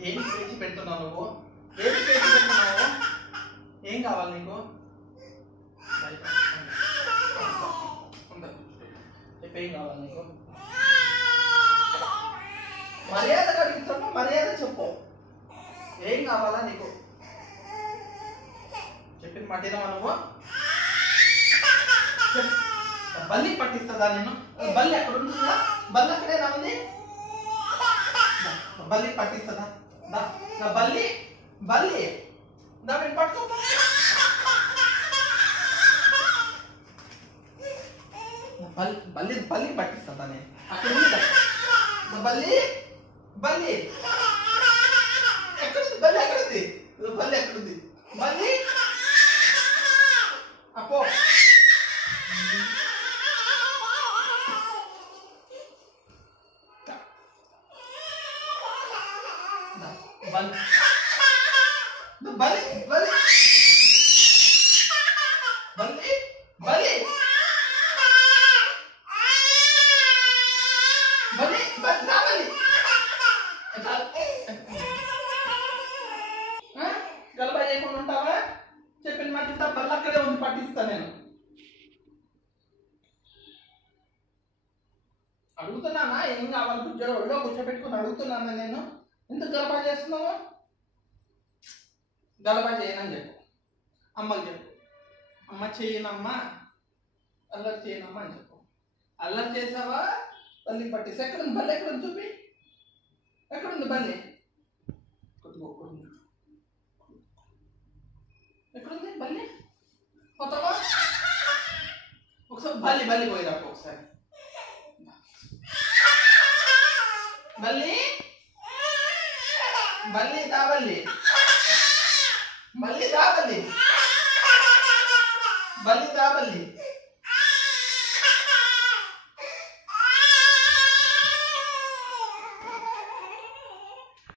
దేనికి పేచి పెడుతున్నావు నువ్వు? దేనికి పేచి పెడుతున్నావు? ఏం కావాలి నీకు? చెప్పేం కావాలి నీకు? మర్యాద అడుగుతున్నా, మర్యాద చెప్పు. ఏం కావాలా నీకు? చెప్పిన మట్టినవా నువ్వు? బల్లి పట్టిస్తుందా నేను? బల్లి అక్కడ ఉంటుందా? బల్లి అక్కడేనా ఉంది? బల్లి పట్టిస్తుందా? బల్లి బల్లి దాన్ని పట్టుకో. బల్లి బల్లి పట్టిస్తుందా నేను? అక్కడ ఉంది బల్లి. బల్లి ఎక్కడుంది? బల్లి ఎక్కడుంది? బల్లి ఎక్కడుంది? బల్లి అప్పో బల్లి బల్లి బల్లి బల్లి బల్లి బల్లి బల్లి గలబా చేయకుండా ఉంటావా? చెప్పిన మాట బల్ల అక్కడే ఉంది, పట్టిస్తా నేను. అడుగుతున్నానా ఏం కావాలి? కూర్చో ఒళ్ళో కూర్చోబెట్టుకుని అడుగుతున్నానా నేను? ఎందుకు గలబా చేస్తున్నావు? గలబా చేయనని చెప్పు, అమ్మకి చెప్పు. అమ్మ చేయనమ్మా, అల్లరి చేయనమ్మా అని చెప్పు. అల్లరి చేసావా? బల్లి పట్టేసి ఎక్కడుంది? బల్లి ఎక్కడుంది? చూపి. ఎక్కడుంది బల్లి? ఎక్కడుంది బల్లి? కొత్తగా ఒకసారి బల్లి బల్లి పోయిరా ఒకసారి. బల్లి బల్లి దా బల్లి బల్లి దా బల్లి బల్లి దా బల్లి